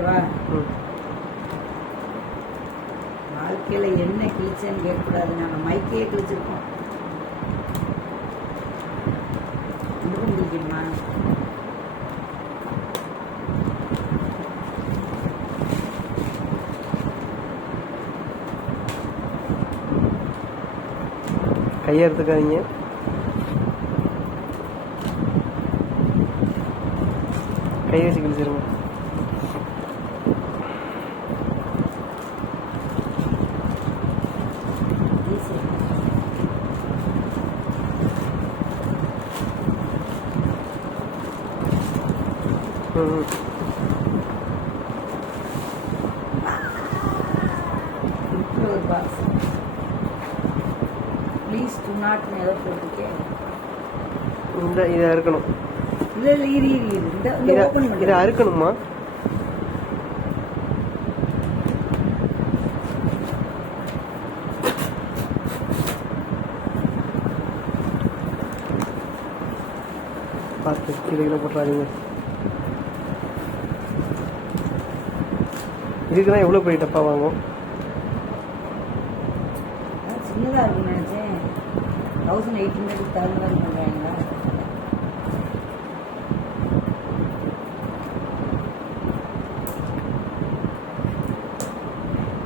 ம். வாழ்க்கையில என்ன கிழிச்சேன்னு கேட்கக்கூடாது. நாங்கள் மைக்கே கிழிச்சிருக்கோம் இதுவும் கிழிக்கணுமா கையை எடுத்துக்காதீங்க கையை வச்சு கிழிச்சிருங்க ஈஸி ம் ம். இப்படி ஒரு பாக்ஸ் ப்ளீஸ் டு நாட்னு ஏதோ போட்டிருக்கேன் இந்த இதை அறுக்கணும். இல்லை இல்லை இரு இரு இந்த இதை ஓப்பன் இதை அறுக்கணுமா? பார்த்து கீழே போட்டுறாதீங்க. இதுக்குதான் எவ்வளோ பெரிய டப்பா வாங்கும் சின்னதாக இருக்கும்னு நினச்சேன். தௌசண்ட் எயிட் ஹண்ட்ரட் தகுந்த மாதிரி பண்ணுறாங்களா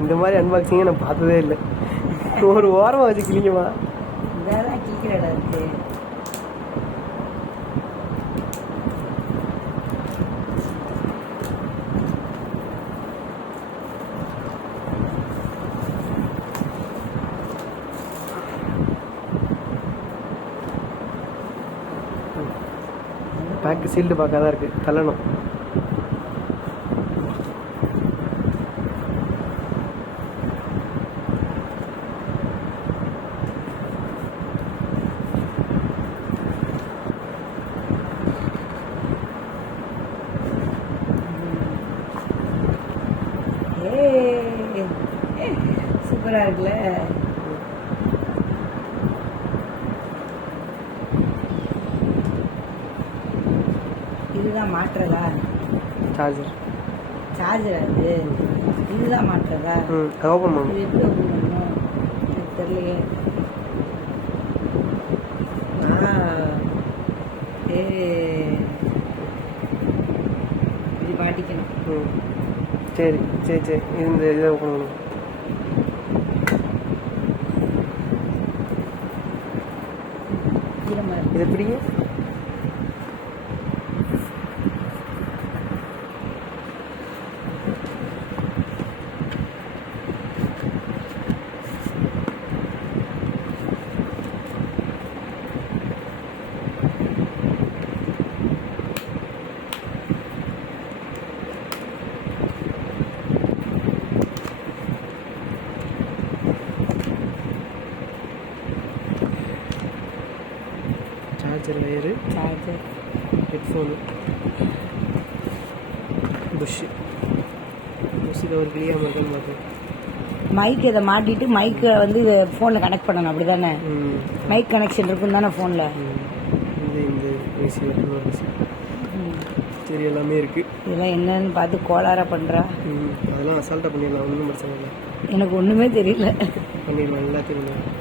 இந்த மாதிரி அன்பாக்சிங்கை நான் பார்த்ததே இல்லை. ஒரு ஓரமாக வச்சு கிளிங்கம்மா இதாக கிளிக்கிற இடம் பேக்கு சீல்டு பார்க்க தான் இருக்குது தள்ளணும். சூப்பராக இருக்குல்ல. இதுதான் மாற்றுறதா சார்ஜர் சார்ஜர் அது இதுதான் மாற்றுறதா ஓப்பன் பண்ணணும் இது எப்படி open பண்ணணும் எனக்கு தெரியலையே. ஏ இது மாட்டிக்கணும். ம் சரி சரி சரி. இந்த இதை ஓப்பன் பண்ணணும். இது பிடிங்க. சார்ஜர் வயரு சார்ஜர் ஹெட்ஃபோனு புஷ்ஷு புஷ்ஷு கவர் கிளியாமல் இருக்குன்னு பார்த்தேன் மைக் இதை மாட்டிட்டு மைக்கை வந்து இதை ஃபோனில் கனெக்ட் பண்ணணும் அப்படி தானே மைக் கனெக்ஷன் இருக்கும் தானே ஃபோனில். இந்த இந்த ரிசீவர் சரி எல்லாமே இருக்குது இதெல்லாம் என்னன்னு பார்த்து கோளாறாக பண்ணுறா அதெல்லாம் அசால்ட்டாக பண்ணிடலாம் ஒன்றும் பிரச்சனை இல்லை. எனக்கு ஒன்றுமே தெரியல. பண்ணிடலாம் எல்லாத்தையும் பண்ணிடலாம்.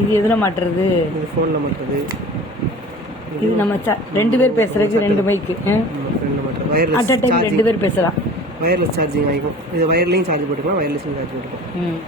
இது எதில் மாட்டுறது? இது ஃபோனில் மாட்டுறது. இது நம்ம ரெண்டு பேர் பேசுறதுக்கு ரெண்டு மைக்கு அட் அ டைம் ரெண்டு பேர் பேசலாம். வயர்லெஸ் சார்ஜிங் ஆகிக்கும் இது வயர்லையும் சார்ஜ் போட்டுக்கலாம் வயர்லெஸ்லையும் சார்ஜ் போட்டுக்கலாம்.